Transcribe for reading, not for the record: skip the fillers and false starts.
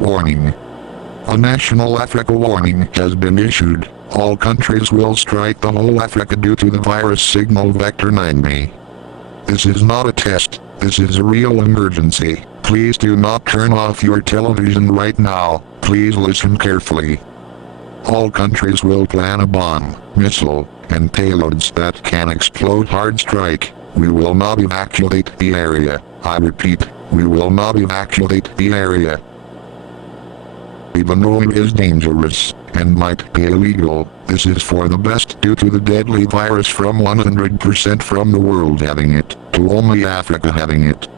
Warning. A national Africa warning has been issued. All countries will strike the whole Africa due to the virus signal vector 9B. This is not a test, this is a real emergency. Please do not turn off your television right now, please listen carefully. All countries will plan a bomb, missile, and payloads that can explode hard strike. We will not evacuate the area. I repeat, we will not evacuate the area. Even though it is dangerous, and might be illegal, this is for the best due to the deadly virus from 100% from the world having it, to only Africa having it.